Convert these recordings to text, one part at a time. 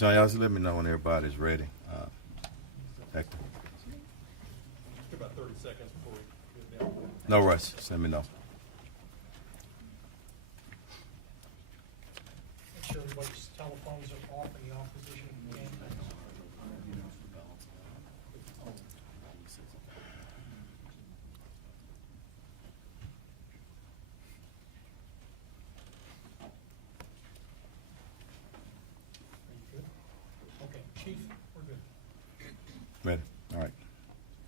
John, y'all just let me know when everybody's ready. Hector. About 30 seconds before we go down. No rush. Just let me know. Make sure everybody's telephones are off in the opposition game. Are you good? Okay, Chief, we're good. Ready? All right.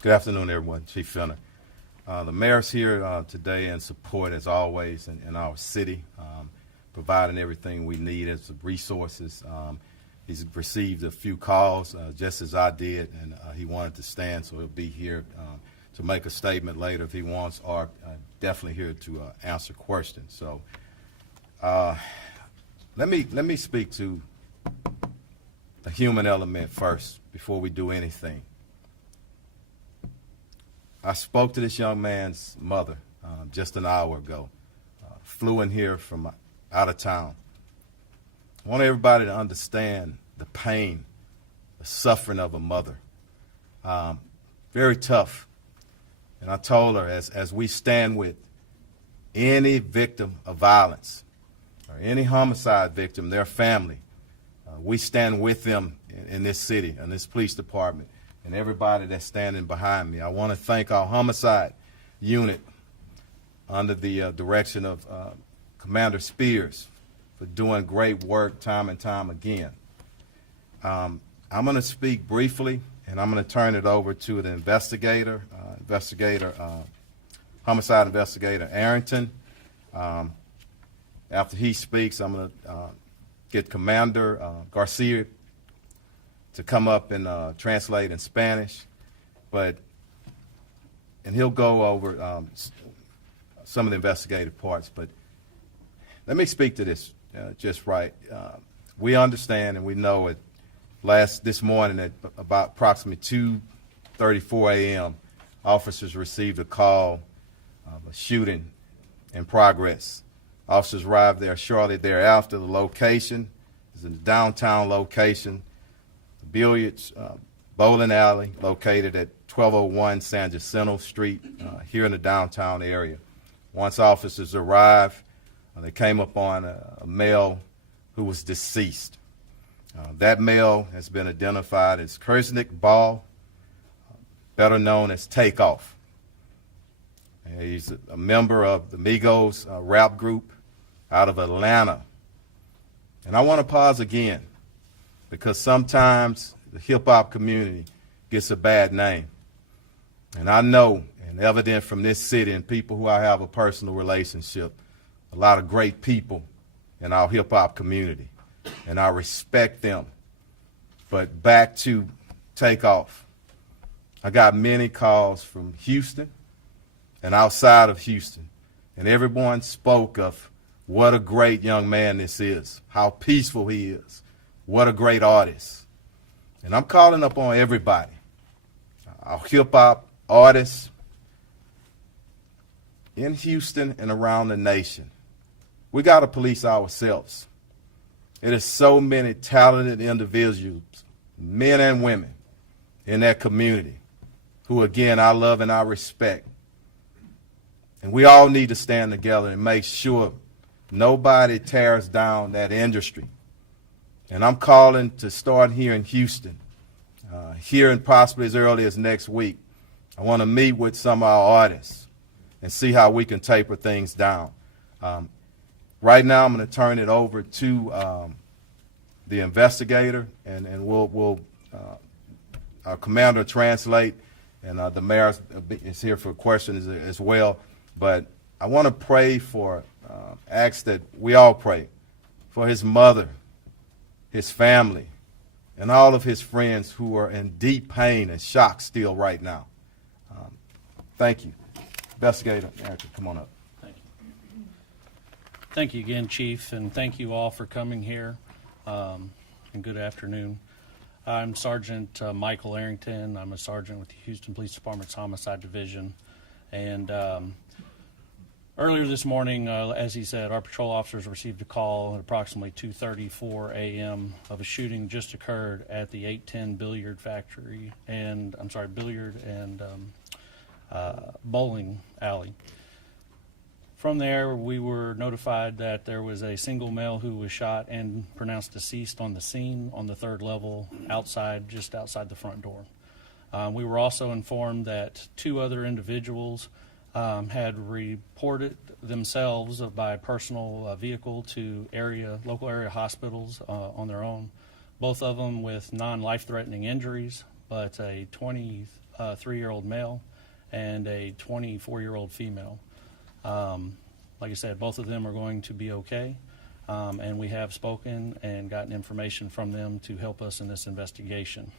Good afternoon, everyone. Chief Fenner. The mayor's here today in support, as always, in our city, providing everything we need as resources. He's received a few calls, just as I did, and he wanted to stand, so he'll be here to make a statement later if he wants, or definitely here to answer questions. So let me speak to the human element first before we do anything. I spoke to this young man's mother just an hour ago. Flew in here from out of town. I want everybody to understand the pain, the suffering of a mother. Very tough. And I told her, as we stand with any victim of violence or any homicide victim, their family, we stand with them in this city, in this police department, and everybody that's standing behind me. I want to thank our homicide unit under the direction of Commander Spears for doing great work time and time again. I'm going to speak briefly, and I'm going to turn it over to the homicide investigator Arrington. After he speaks, I'm going to get Commander Garcia to come up and translate in Spanish, and he'll go over some of the investigative parts. But let me speak to this just right. We understand and we know it. This morning at about approximately 2:34 a.m., officers received a call of a shooting in progress. Officers arrived there shortly thereafter. The location is in the downtown location. Billiards bowling alley located at 1201 San Jacinto Street here in the downtown area. Once officers arrived, they came upon a male who was deceased. That male has been identified as Kirsnick Ball, better known as TakeOff. He's a member of the Migos rap group out of Atlanta. And I want to pause again, because sometimes the hip-hop community gets a bad name. And I know, and evident from this city and people who I have a personal relationship, a lot of great people in our hip-hop community, and I respect them. But back to TakeOff. I got many calls from Houston and outside of Houston, and everyone spoke of what a great young man this is, how peaceful he is, what a great artist. And I'm calling up on everybody, our hip-hop artists in Houston and around the nation. We got to police ourselves. It is so many talented individuals, men and women, in that community who, again, I love and I respect. And we all need to stand together and make sure nobody tears down that industry. And I'm calling to start here in Houston, here and possibly as early as next week. I want to meet with some of our artists and see how we can taper things down. Right now, I'm going to turn it over to the investigator, and we'll our commander translate, and the mayor is here for questions as well. But I want to pray ask that we all pray for his mother, his family, and all of his friends who are in deep pain and shock still right now. Thank you. Investigator Arrington, come on up. Thank you. Thank you again, Chief, and thank you all for coming here, and good afternoon. I'm Sergeant Michael Arrington. I'm a sergeant with the Houston Police Department's Homicide Division, and Earlier this morning, as he said, our patrol officers received a call at approximately 2:34 a.m. of a shooting just occurred at the 810 billiard and bowling alley. From there, we were notified that there was a single male who was shot and pronounced deceased on the scene on the third level just outside the front door. We were also informed that 2 other individuals had reported themselves by personal vehicle to local area hospitals on their own, both of them with non-life-threatening injuries, but a 23-year-old male and a 24-year-old female. Like I said, both of them are going to be okay, and we have spoken and gotten information from them to help us in this investigation.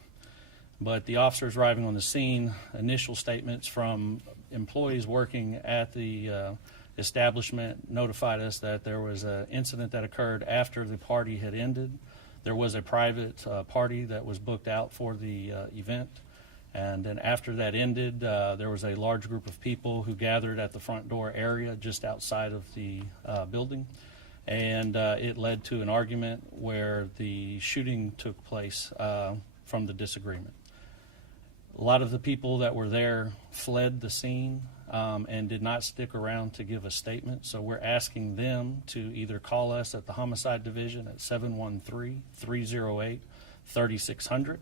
But the officers arriving on the scene, initial statements from employees working at the establishment notified us that there was an incident that occurred after the party had ended. There was a private party that was booked out for the event. And then after that ended, there was a large group of people who gathered at the front door area just outside of the building. And it led to an argument where the shooting took place from the disagreement. A lot of the people that were there fled the scene and did not stick around to give a statement. So we're asking them to either call us at the Homicide Division at 713-308-3600.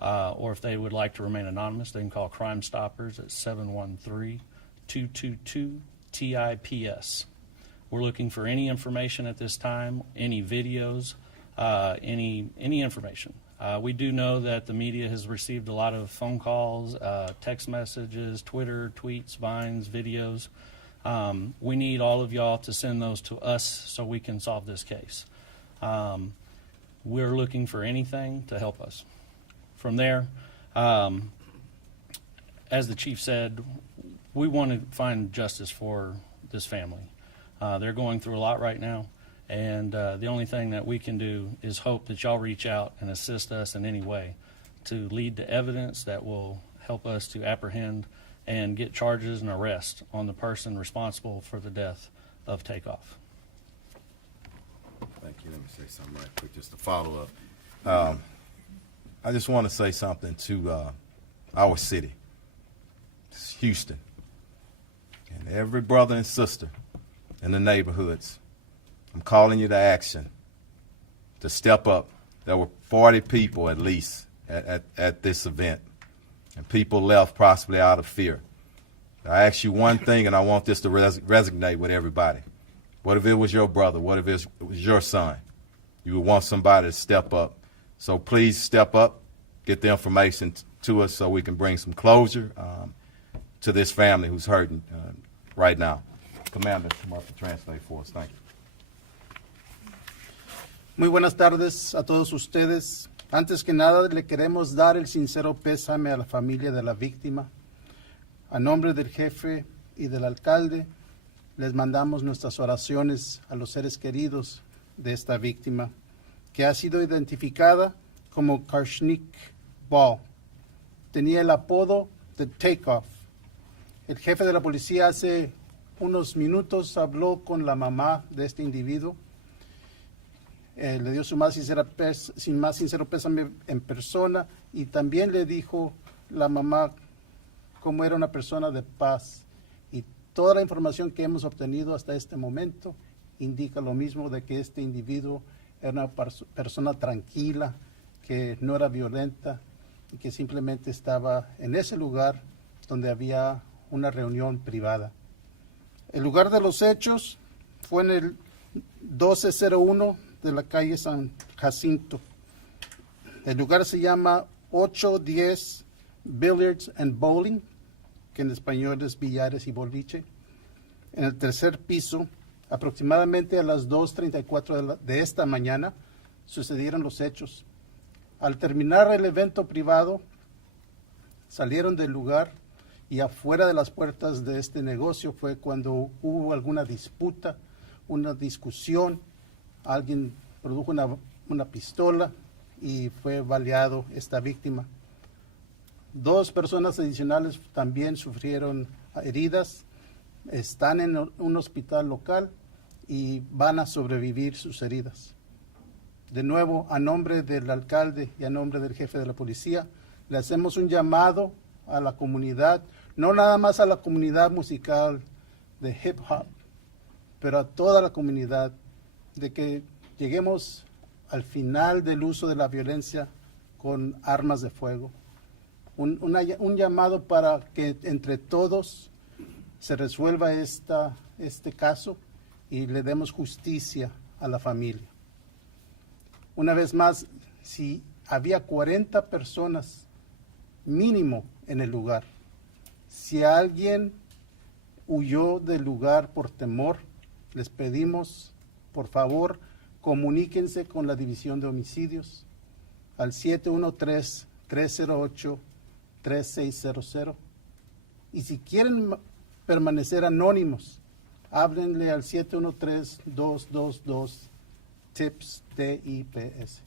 Or if they would like to remain anonymous, they can call Crime Stoppers at 713-222-TIPS. We're looking for any information at this time, any videos, any information. We do know that the media has received a lot of phone calls, text messages, Twitter, tweets, vines, videos. We need all of y'all to send those to us so we can solve this case. We're looking for anything to help us. From there, as the chief said, we want to find justice for this family. They're going through a lot right now, and the only thing that we can do is hope that y'all reach out and assist us in any way to lead to evidence that will help us to apprehend and get charges and arrest on the person responsible for the death of TakeOff. Thank you. Let me say something right quick, just to follow up. I just want to say something to our city. It's Houston. And every brother and sister in the neighborhoods, I'm calling you to action, to step up. There were 40 people at least at this event, and people left possibly out of fear. I ask you one thing, and I want this to resonate with everybody. What if it was your brother? What if it was your son? You would want somebody to step up. So please step up, get the information to us so we can bring some closure to this family who's hurting right now. Commander, come up and translate for us. Thank you. Muy buenas tardes a todos ustedes. Antes que nada, le queremos dar el sincero pésame a la familia de la víctima. A nombre del jefe y del alcalde, les mandamos nuestras oraciones a los seres queridos de esta víctima, que ha sido identificada como Kirsnick Ball. Tenía el apodo de TakeOff. El jefe de la policía hace unos minutos habló con la mamá de este individuo. Le dio su más sincero pésame en persona, y también le dijo la mamá cómo era una persona de paz. Y toda la información que hemos obtenido hasta este momento indica lo mismo, de que este individuo era una persona tranquila, que no era violenta y que simplemente estaba en ese lugar donde había una reunión privada. El lugar de los hechos fue en el 1201 de la calle San Jacinto. El lugar se llama 810 Billiards and Bowling, que en español es billares y boliche. En el tercer piso, aproximadamente a las 2:34 de esta mañana, sucedieron los hechos. Al terminar el evento privado, salieron del lugar, y afuera de las puertas de este negocio fue cuando hubo alguna disputa, una discusión. Alguien produjo una pistola y fue baleado esta víctima. 2 personas adicionales también sufrieron heridas. están en un hospital local y van a sobrevivir sus heridas. De nuevo, a nombre del alcalde y a nombre del jefe de la policía, le hacemos un llamado a la comunidad, no nada más a la comunidad musical de hip hop, pero a toda la comunidad, de que lleguemos al final del uso de la violencia con armas de fuego. Un llamado para que entre todos se resuelva este caso y le demos justicia a la familia. Una vez más, si había 40 personas mínimo en el lugar, si alguien huyó del lugar por temor, les pedimos, por favor, comuníquense con la División de Homicidios al 713-308-3600. Y si quieren permanecer anónimos, háblenle al 713-222-TIPS, TIPS.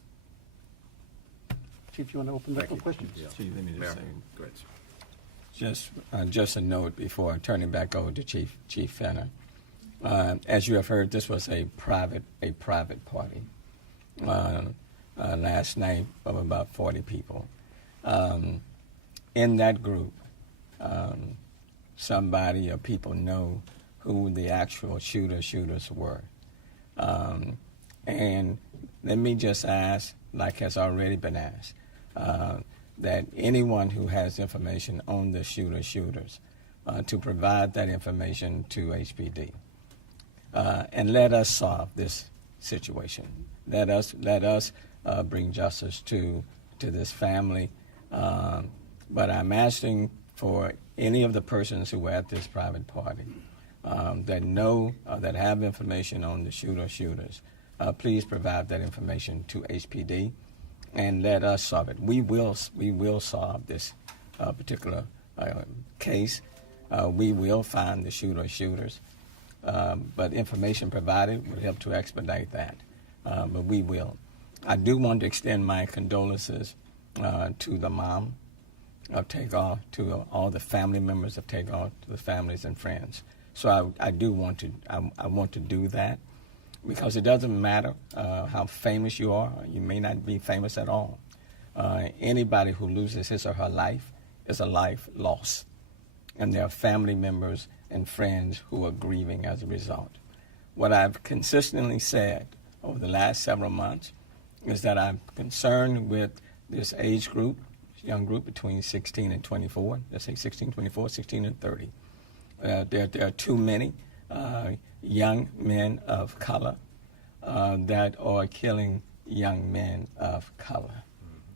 Chief, you want to open up for questions? Chief, let me just say, Go ahead, sir. just a note before turning back over to Chief Fenner. As you have heard, this was a private party last night of about 40 people. In that group, somebody or people know who the actual shooters were. And let me just ask, like has already been asked, that anyone who has information on the shooters to provide that information to HPD. And let us solve this situation. Let us bring justice to this family. But I'm asking for any of the persons who were at this private party that know that have information on the shooters. Please provide that information to HPD, and let us solve it. We will solve this particular case. We will find the shooters. But information provided would help to expedite that. But we will. I do want to extend my condolences to the mom of TakeOff, to all the family members of TakeOff, to the families and friends. So I do want to. I want to do that, because it doesn't matter how famous you are. You may not be famous at all. Anybody who loses his or her life is a life lost, and there are family members and friends who are grieving as a result. What I've consistently said over the last several months is that I'm concerned with this age group, young group between 16 and 24, let's say 16, 24, 16 and 30. There are too many young men of color that are killing young men of color.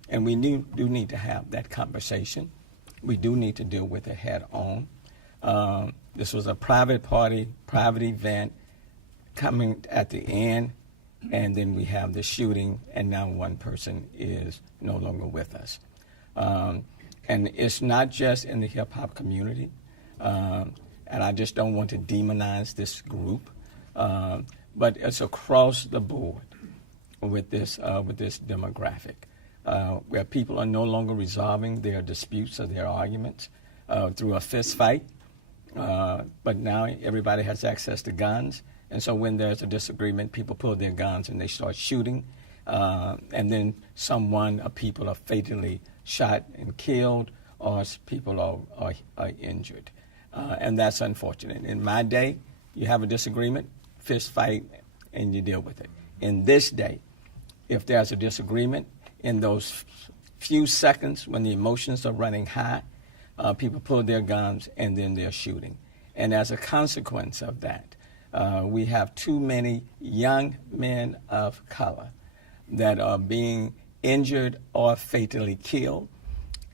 And we do need to have that conversation. We do need to deal with it head on. This was a private party, private event coming at the end, and then we have the shooting, and now one person is no longer with us. And it's not just in the hip-hop community, and I just don't want to demonize this group, but it's across the board with this demographic, where people are no longer resolving their disputes or their arguments through a fist fight. But now everybody has access to guns, and so when there's a disagreement, people pull their guns and they start shooting, and then people are fatally shot and killed, or people are injured, and that's unfortunate. In my day, you have a disagreement, fist fight, and you deal with it. In this day, if there's a disagreement, in those few seconds when the emotions are running high, people pull their guns and then they're shooting. And as a consequence of that, we have too many young men of color that are being injured or fatally killed,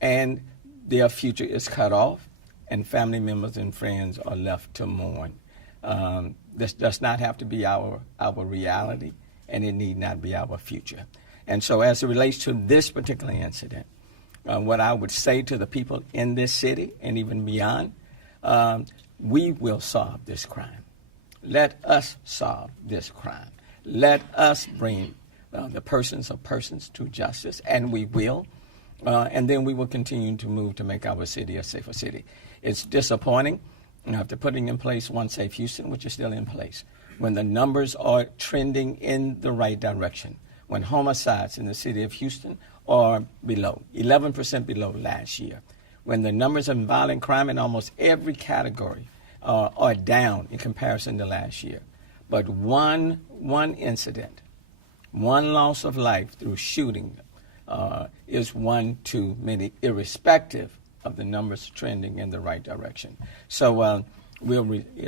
and their future is cut off, and family members and friends are left to mourn. This does not have to be our reality, and it need not be our future. And so as it relates to this particular incident, what I would say to the people in this city and even beyond, we will solve this crime. Let us solve this crime. Let us bring the persons to justice, and we will. And then we will continue to move to make our city a safer city. It's disappointing after putting in place One Safe Houston, which is still in place, when the numbers are trending in the right direction, when homicides in the city of Houston are below, 11% below last year, when the numbers of violent crime in almost every category are down in comparison to last year. But one incident, one loss of life through shooting is one too many, irrespective of the numbers trending in the right direction. So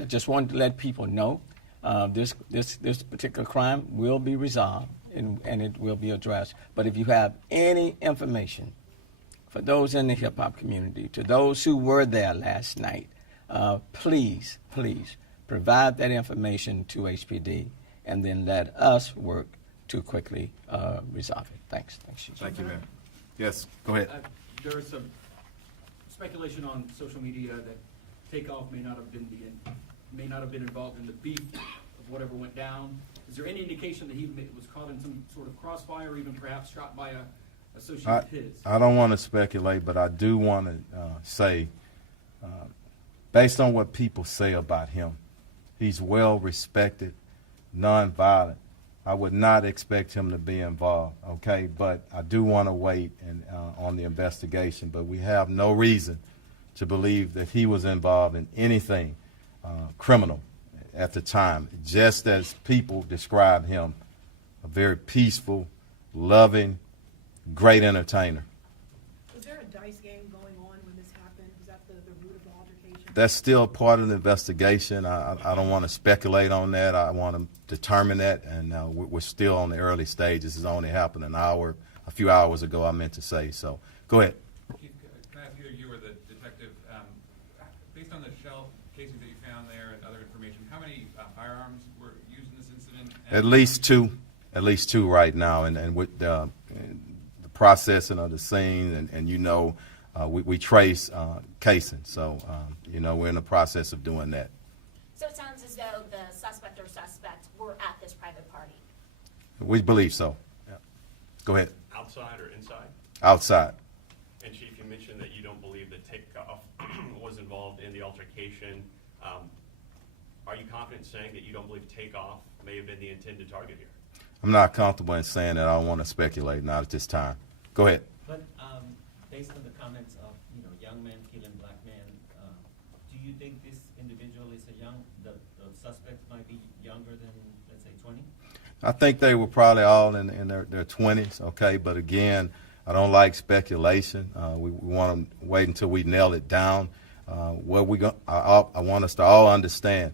just wanted to let people know this particular crime will be resolved and it will be addressed. But if you have any information for those in the hip-hop community, to those who were there last night, please provide that information to HPD and then let us work to quickly resolve it. Thanks, Chief. Thank you, Mayor. Yes, go ahead. There is some speculation on social media that TakeOff may not have been involved in the beef of whatever went down. Is there any indication that he was caught in some sort of crossfire, or even perhaps shot by a associate of his? I don't want to speculate, but I do want to say, based on what people say about him, he's well respected, nonviolent. I would not expect him to be involved, okay? But I do want to wait on the investigation, but we have no reason to believe that he was involved in anything criminal at the time, just as people describe him, a very peaceful, loving, great entertainer. Was there a dice game going on when this happened? Was that the root of the altercation? That's still part of the investigation. I don't want to speculate on that. I want to determine that, and we're still on the early stages. It's only happened a few hours ago, I meant to say. So go ahead. Keith, can I ask you were the detective, based on the shell casings that you found there and other information, how many firearms were used in this incident? At least two right now, and with the processing of the scene, and we trace casing, so we're in the process of doing that. So it sounds as though the suspect or suspects were at this private party. We believe so. Yeah. Go ahead. Outside or inside? Outside. And Chief, you mentioned that you don't believe that TakeOff was involved in the altercation. Are you confident saying that you don't believe TakeOff may have been the intended target here? I'm not comfortable in saying that. I don't want to speculate, not at this time. Go ahead. But based on the comments of young men killing black men, do you think this individual is the suspect might be younger than, let's say, 20? I think they were probably all in their 20s, okay? But again, I don't like speculation. We want to wait until we nail it down. I want us to all understand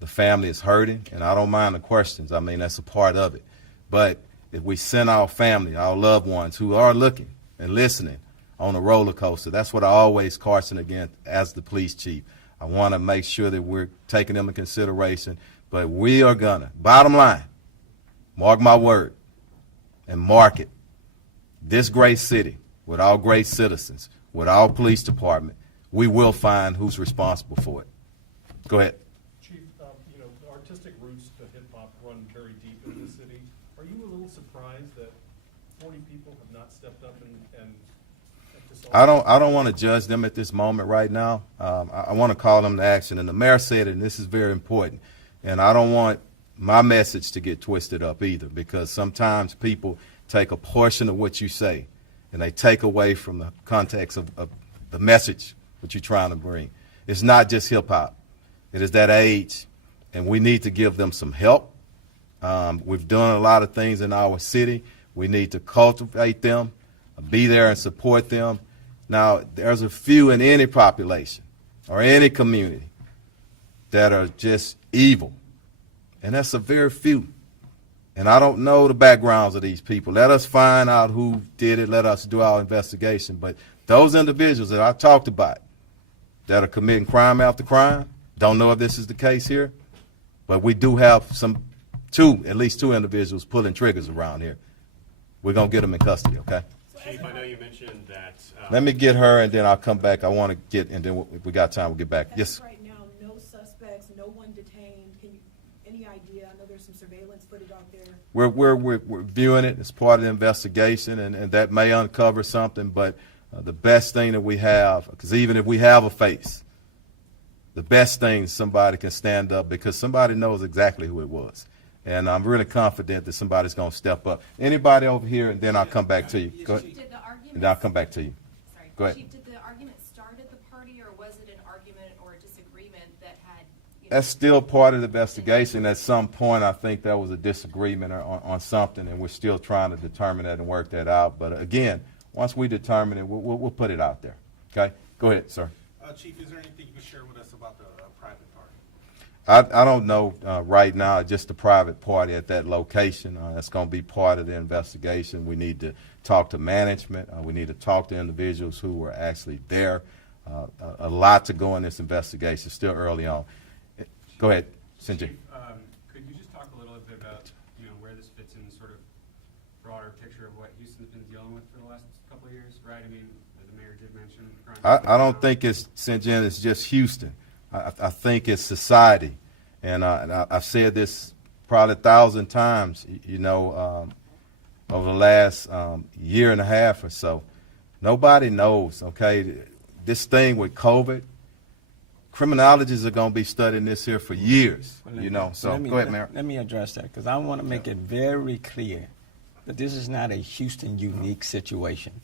the family is hurting, and I don't mind the questions. I mean, that's a part of it. But if we send our family, our loved ones who are looking and listening on a roller coaster, that's what I always caution against as the police chief. I want to make sure that we're taking them in consideration. But we are going to, bottom line, mark my word, and mark it. This great city, with our great citizens, with our police department, we will find who's responsible for it. Go ahead. Chief, the artistic roots to hip-hop run very deep in the city. Are you a little surprised that 40 people have not stepped up and I don't want to judge them at this moment right now. I want to call them to action. And the mayor said it, and this is very important. And I don't want my message to get twisted up either, because sometimes people take a portion of what you say and they take away from the context of the message that you're trying to bring. It's not just hip-hop. It is that age, and we need to give them some help. We've done a lot of things in our city. We need to cultivate them, be there and support them. Now, there's a few in any population or any community that are just evil, and that's a very few. And I don't know the backgrounds of these people. Let us find out who did it. Let us do our investigation. But those individuals that I talked about that are committing crime after crime, don't know if this is the case here, but we do have at least two individuals pulling triggers around here. We're going to get them in custody, okay? Chief, I know you mentioned that. Let me get her, and then I'll come back. I want to get, and then if we got time, we'll get back. Yes. Right now, no suspects, no one detained. Any idea? I know there's some surveillance footage out there. We're viewing it as part of the investigation, and that may uncover something. But the best thing that we have, because even if we have a face, the best thing somebody can stand up, because somebody knows exactly who it was. And I'm really confident that somebody's going to step up. Anybody over here, and then I'll come back to you. Go ahead. Did the argument? And then I'll come back to you. Sorry. Go ahead. Chief, did the argument start at the party, or was it an argument or a disagreement that had? That's still part of the investigation. At some point, I think there was a disagreement on something, and we're still trying to determine that and work that out. But again, once we determine it, we'll put it out there. Okay? Go ahead, sir. Chief, is there anything you can share with us about the private party? I don't know right now, just the private party at that location. That's going to be part of the investigation. We need to talk to management. We need to talk to individuals who were actually there. A lot to go in this investigation, still early on. Go ahead, Sanjay. Chief, could you just talk a little bit about, where this fits in the sort of broader picture of what Houston's been dealing with for the last couple of years, right? I mean, as the mayor did mention. I don't think it's, Sanjay, it's just Houston. I think it's society. And I've said this probably 1,000 times, over the last year and a half or so. Nobody knows, okay? This thing with COVID, criminologists are going to be studying this here for years, So go ahead, Mayor. Let me address that, because I want to make it very clear that this is not a Houston unique situation.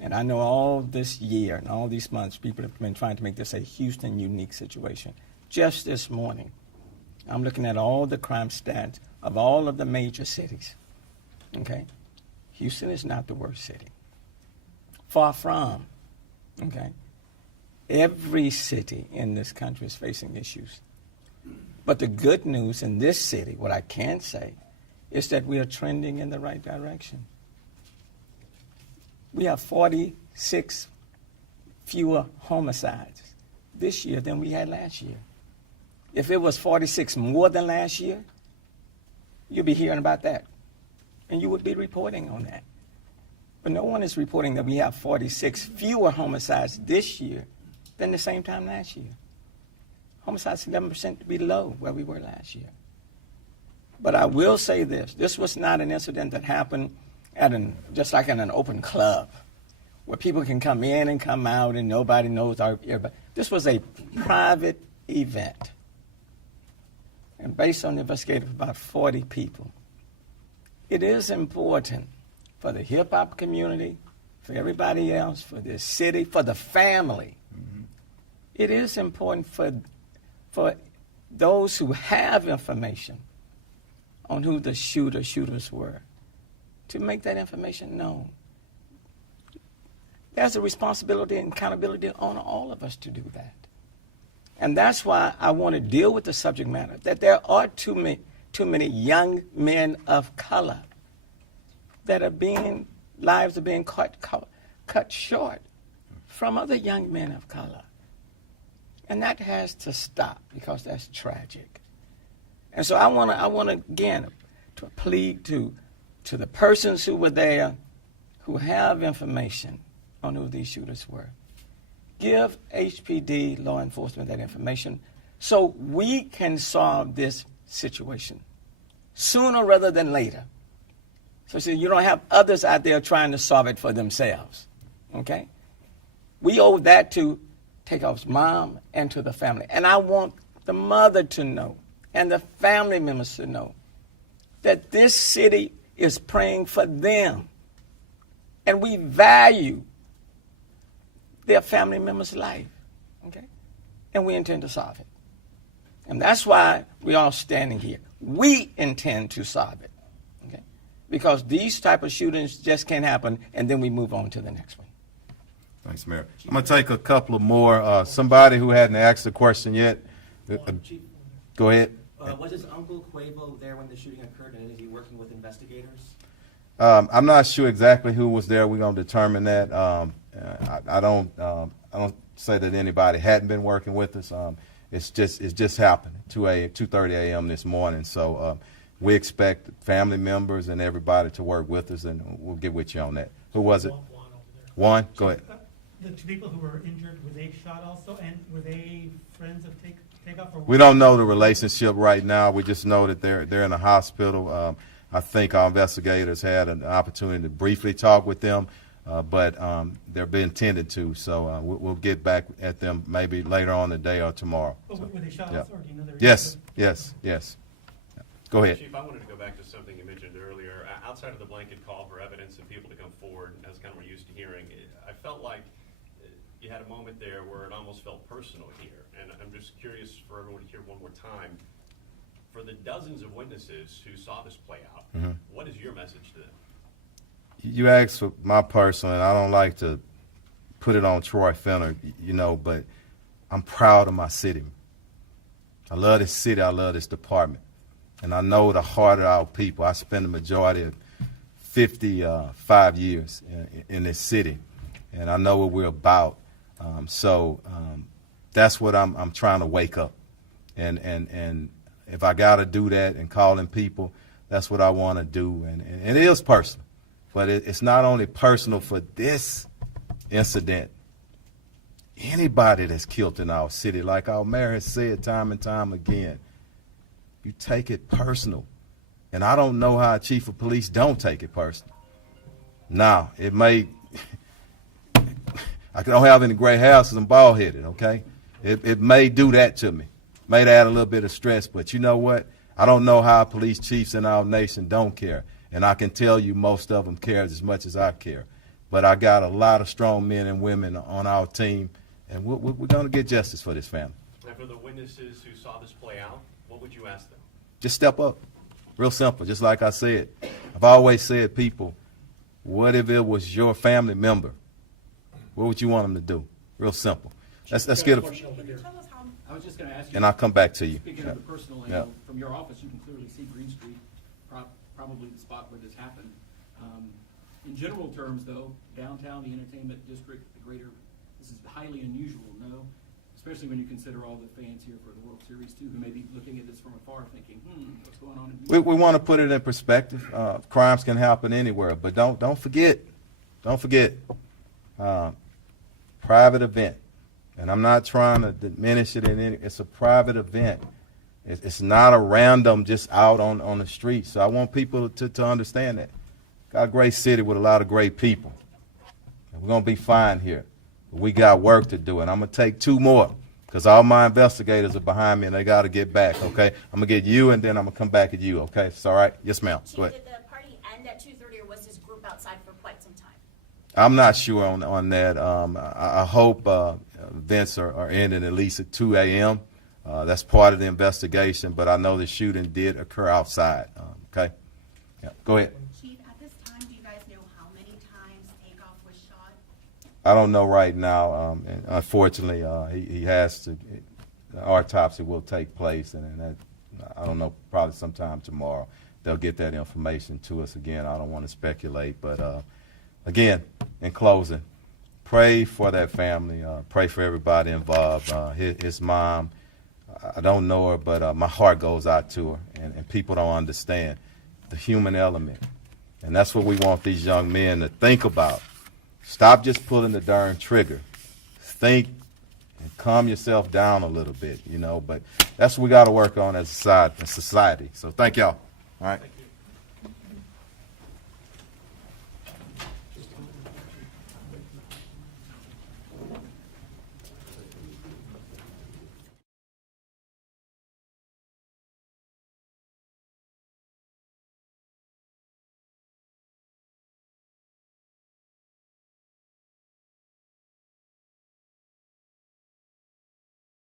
And I know all this year and all these months, people have been trying to make this a Houston unique situation. Just this morning, I'm looking at all the crime stats of all of the major cities. Okay? Houston is not the worst city. Far from. Okay? Every city in this country is facing issues. But the good news in this city, what I can say, is that we are trending in the right direction. We have 46 fewer homicides this year than we had last year. If it was 46 more than last year, you'd be hearing about that. And you would be reporting on that. But no one is reporting that we have 46 fewer homicides this year than the same time last year. Homicides 11% below where we were last year. But I will say this. This was not an incident that happened just like in an open club where people can come in and come out and nobody knows everybody. This was a private event. And based on the investigation of about 40 people, it is important for the hip-hop community, for everybody else, for the city, for the family. Mm-hmm. It is important for those who have information on who the shooters were to make that information known. There's a responsibility and accountability on all of us to do that. And that's why I want to deal with the subject matter, that there are too many young men of color that lives are being cut short from other young men of color. And that has to stop, because that's tragic. And so I want to again to plead to the persons who were there, who have information on who these shooters were. Give HPD, law enforcement, that information so we can solve this situation sooner rather than later. So you don't have others out there trying to solve it for themselves, okay? We owe that to TakeOff's mom and to the family. And I want the mother to know and the family members to know that this city is praying for them. And we value their family member's life, okay? And we intend to solve it. And that's why we're all standing here. We intend to solve it, okay? Because these type of shootings just can't happen, and then we move on to the next one. Thanks, Mayor. I'm going to take a couple of more. Somebody who hadn't asked a question yet. Chief, Go ahead. was his uncle Quavo there when the shooting occurred, and is he working with investigators? I'm not sure exactly who was there. We're going to determine that. I don't say that anybody hadn't been working with us. It's just happened 2:30 a.m. this morning. So we expect family members and everybody to work with us, and we'll get with you on that. Who was it? Juan over there. Juan, go ahead. The two people who were injured, were they shot also, and were they friends of TakeOff? Or We don't know the relationship right now. We just know that they're in a hospital. I think our investigators had an opportunity to briefly talk with them. but they're being tended to. So we'll get back at them maybe later on today or tomorrow. Oh, So, were they shot yeah. also, or do you know they're? Yes, yes, yes. Go ahead. Chief, I wanted to go back to something you mentioned earlier. Outside of the blanket call for evidence and people to come forward, as kind of we're used to hearing, I felt like you had a moment there where it almost felt personal here. And I'm just curious for everyone to hear one more time. For the dozens of witnesses who saw this play out, what is your message to them? You asked for my personal, and I don't like to put it on Troy Fenner, but I'm proud of my city. I love this city. I love this department. And I know the heart of our people. I spent the majority of 55 years in this city, and I know what we're about. So that's what I'm trying to wake up. And if I got to do that and calling people, that's what I want to do. And it is personal. But it's not only personal for this incident. Anybody that's killed in our city, like our mayor has said time and time again, you take it personal. And I don't know how a chief of police don't take it personal. Now, it may, I don't have any gray hairs because I'm bald-headed, okay? It may do that to me. May add a little bit of stress, but you know what? I don't know how police chiefs in our nation don't care. And I can tell you most of them care as much as I care. But I got a lot of strong men and women on our team, and we're going to get justice for this family. And for the witnesses who saw this play out, what would you ask them? Just step up. Real simple. Just like I said. I've always said, people, what if it was your family member? What would you want them to do? Real simple. Let's get a... I was just going to ask you. And I'll come back to you. Speaking of the personal angle, from your office, you can clearly see Green Street, probably the spot where this happened. In general terms, though, downtown, the entertainment district, this is highly unusual, no? Especially when you consider all the fans here for the World Series, too, who may be looking at this from afar thinking, what's going on in We want to put it in perspective. Crimes can happen anywhere, but don't forget, private event. And I'm not trying to diminish it in any, it's a private event. It's not a random just out on the street. So I want people to understand that. Got a great city with a lot of great people. And we're going to be fine here. But we got work to do. And I'm going to take 2 more because all my investigators are behind me and they got to get back, okay? I'm going to get you and then I'm going to come back at you, okay? It's all right? Yes, ma'am. Chief, Go ahead. did the party end at 2:30 or was this group outside for quite some time? I'm not sure on that. I hope events are ending at least at 2 a.m. That's part of the investigation, but I know the shooting did occur outside. Okay? Yeah. Go ahead. Chief, at this time, do you guys know how many times TakeOff was shot? I don't know right now. And unfortunately, he has to. The autopsy will take place, and that, I don't know. Probably sometime tomorrow they'll get that information to us again. I don't want to speculate, but again, in closing, pray for that family. Pray for everybody involved. His mom. I don't know her, but my heart goes out to her, and people don't understand the human element. And that's what we want these young men to think about. Stop just pulling the darn trigger. Think and calm yourself down a little bit, but that's what we got to work on as a society. So thank y'all. All right.